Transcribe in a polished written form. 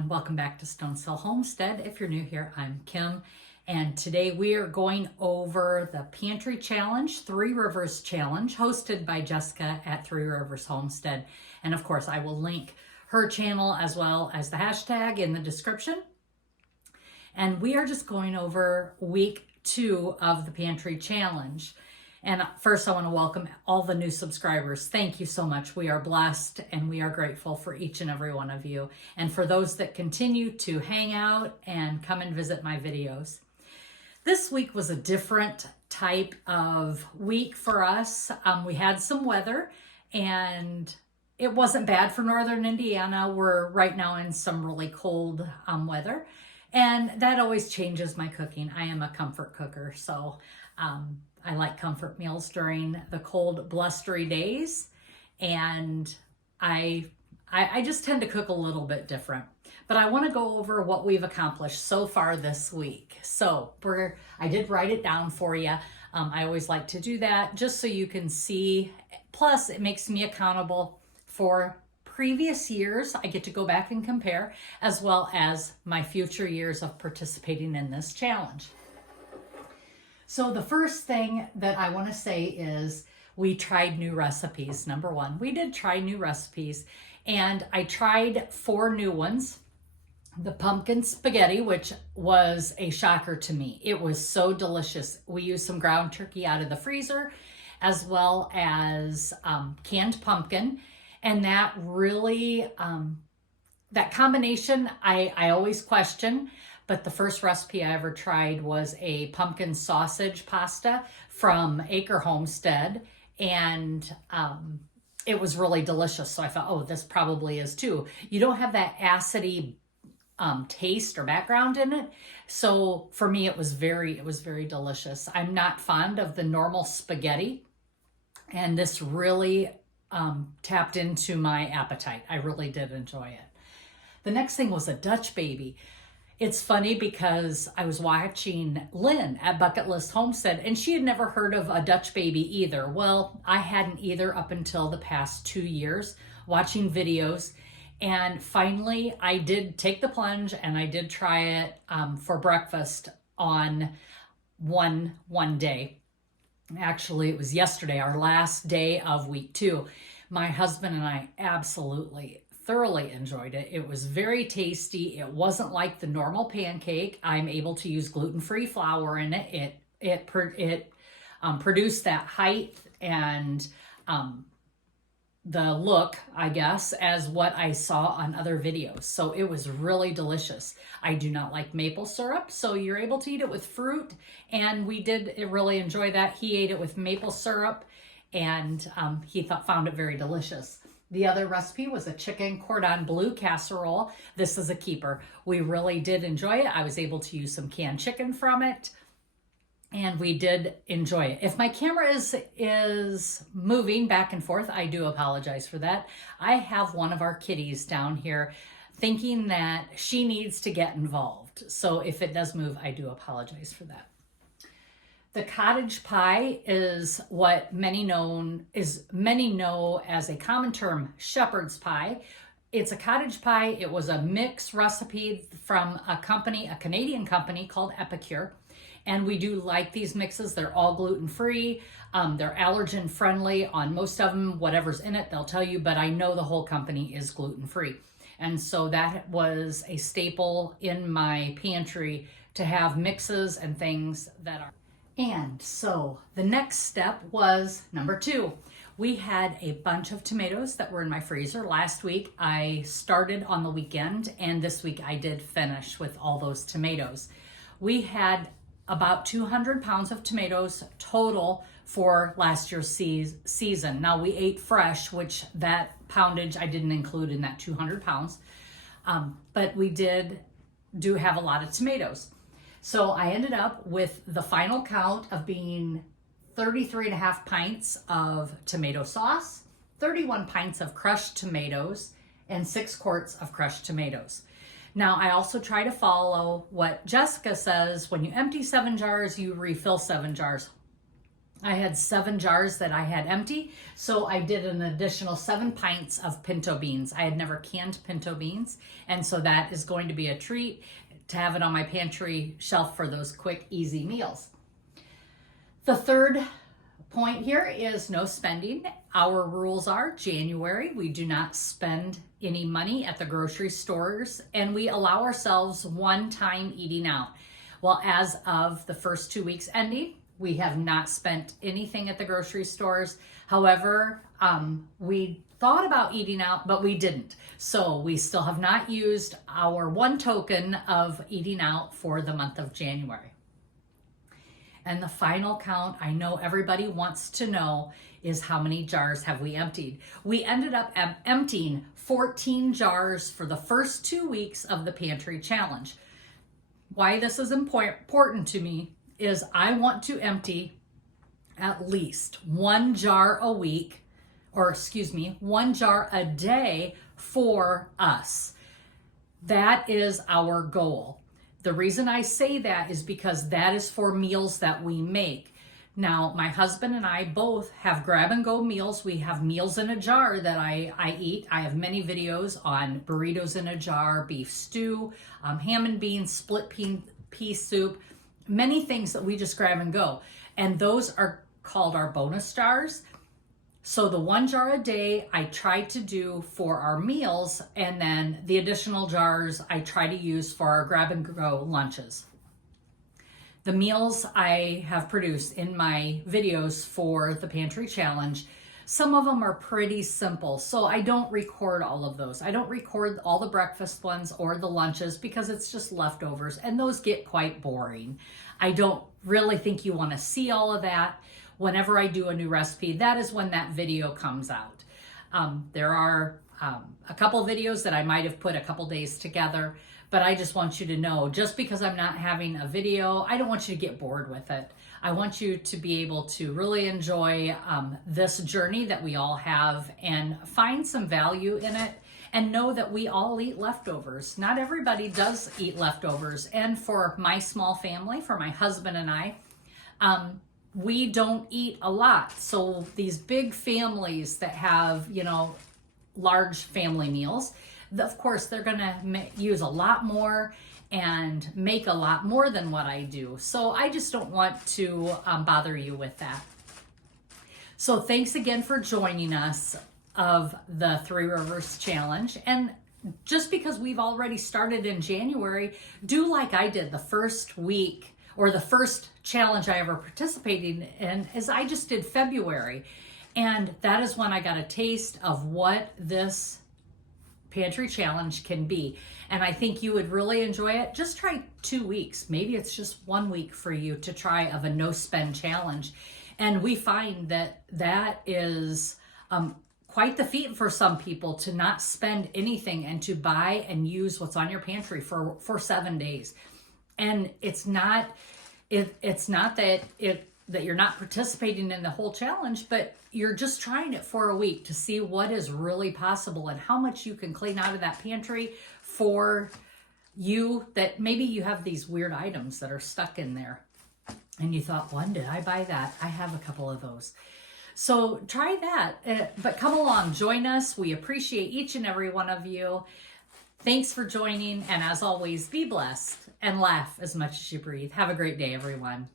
everyone. Welcome back to Stone Cell Homestead. If you're new here, I'm Kim, and today we are going over the Pantry Challenge, Three Rivers Challenge, hosted by Jessica at Three Rivers Homestead. And of course, I will link her channel as well as the hashtag in the description. And we are just going over week 2 of the Pantry Challenge. And first, I want to welcome all the new subscribers. Thank you so much. We are blessed and we are grateful for each and every one of you. And for those that continue to hang out and come and visit my videos. This week was a different type of week for us. We had some weather and it wasn't bad for Northern Indiana. We're right now in some really cold weather. And that always changes my cooking. I am a comfort cooker, so I like comfort meals during the cold, blustery days, and I just tend to cook a little bit different. But I want to go over what we've accomplished so far this week. So I did write it down for you. I always like to do that just so you can see. Plus, it makes me accountable for previous years. I get to go back and compare, as well as my future years of participating in this challenge. So the first thing that I want to say is we tried new recipes. Number one, we did try new recipes, and I tried 4 new ones. The pumpkin spaghetti, which was a shocker to me. It was so delicious. We used some ground turkey out of the freezer, as well as canned pumpkin. And that really, that combination, I always question. But the first recipe I ever tried was a pumpkin sausage pasta from Acre Homestead, and it was really delicious. So I thought, oh, this probably is too. You don't have that acidy taste or background in it. So for me, it was very delicious. I'm not fond of the normal spaghetti, and this really tapped into my appetite. I really did enjoy it. The next thing was a Dutch baby. It's funny because I was watching Lynn at Bucket List Homestead, and she had never heard of a Dutch baby either. Well, I hadn't either up until the past 2 years watching videos. And finally, I did take the plunge and I did try it for breakfast on one day. Actually, it was yesterday, our last day of week 2. My husband and I absolutely thoroughly enjoyed it. It was very tasty. It wasn't like the normal pancake. I'm able to use gluten-free flour in it. It produced that height and the look, I guess, as what I saw on other videos. So it was really delicious. I do not like maple syrup, so you're able to eat it with fruit, and we did really enjoy that. He ate it with maple syrup, and he found it very delicious. The other recipe was a chicken cordon bleu casserole. This is a keeper. We really did enjoy it. I was able to use some canned chicken from it, and we did enjoy it. If my camera is moving back and forth, I do apologize for that. I have one of our kitties down here thinking that she needs to get involved. So if it does move, I do apologize for that. The cottage pie is what many know as a common term, shepherd's pie. It's a cottage pie. It was a mix recipe from a Canadian company called Epicure. And we do like these mixes. They're all gluten-free. They're allergen friendly on most of them. Whatever's in it, they'll tell you, but I know the whole company is gluten-free. And so that was a staple in my pantry to have mixes and things that are. And so the next step was number 2. We had a bunch of tomatoes that were in my freezer. Last week I started on the weekend, and this week I did finish with all those tomatoes. We had about 200 pounds of tomatoes total for last year's season. Now we ate fresh, which that poundage I didn't include in that 200 pounds, but we do have a lot of tomatoes. So I ended up with the final count of being 33.5 pints of tomato sauce, 31 pints of crushed tomatoes, and 6 quarts of crushed tomatoes. Now, I also try to follow what Jessica says: when you empty 7 jars, you refill 7 jars. I had 7 jars that I had empty, so I did an additional 7 pints of pinto beans. I had never canned pinto beans, and so that is going to be a treat to have it on my pantry shelf for those quick, easy meals. The third point here is no spending. Our rules are January, we do not spend any money at the grocery stores, and we allow ourselves one-time eating out. Well, as of the first 2 weeks ending, we have not spent anything at the grocery stores. However, we thought about eating out, but we didn't. So we still have not used our one token of eating out for the month of January. And the final count, I know everybody wants to know, is how many jars have we emptied? We ended up emptying 14 jars for the first 2 weeks of the pantry challenge. Why this is important to me is I want to empty at least 1 jar a week, or 1 jar a day for us. That is our goal. The reason I say that is because that is for meals that we make. Now, my husband and I both have grab and go meals. We have meals in a jar that I eat. I have many videos on burritos in a jar, beef stew, ham and beans, split pea soup, many things that we just grab and go. And those are called our bonus jars. So the 1 jar a day I try to do for our meals, and then the additional jars I try to use for our grab and go lunches. The meals I have produced in my videos for the Pantry Challenge, some of them are pretty simple, so I don't record all of those. I don't record all the breakfast ones or the lunches because it's just leftovers, and those get quite boring. I don't really think you want to see all of that. Whenever I do a new recipe, that is when that video comes out. There are a couple videos that I might have put a couple days together, but I just want you to know, just because I'm not having a video, I don't want you to get bored with it. I want you to be able to really enjoy this journey that we all have and find some value in it, and know that we all eat leftovers. Not everybody does eat leftovers. And for my small family, for my husband and I, we don't eat a lot. So these big families that have, large family meals, of course, they're going to use a lot more and make a lot more than what I do. So I just don't want to bother you with that. So thanks again for joining us of the Three Rivers Challenge. And just because we've already started in January, do like I did the first week, or the first challenge I ever participated in, is I just did February. And that is when I got a taste of what this pantry challenge can be. And I think you would really enjoy it. Just try 2 weeks. Maybe it's just 1 week for you to try of a no spend challenge. And we find that that is quite the feat for some people, to not spend anything and to buy and use what's on your pantry for 7 days. And it's not that you're not participating in the whole challenge, but you're just trying it for a week to see what is really possible and how much you can clean out of that pantry for you, that maybe you have these weird items that are stuck in there. And you thought, when did I buy that? I have a couple of those. So try that, but come along, join us. We appreciate each and every one of you. Thanks for joining, and as always, be blessed and laugh as much as you breathe. Have a great day, everyone.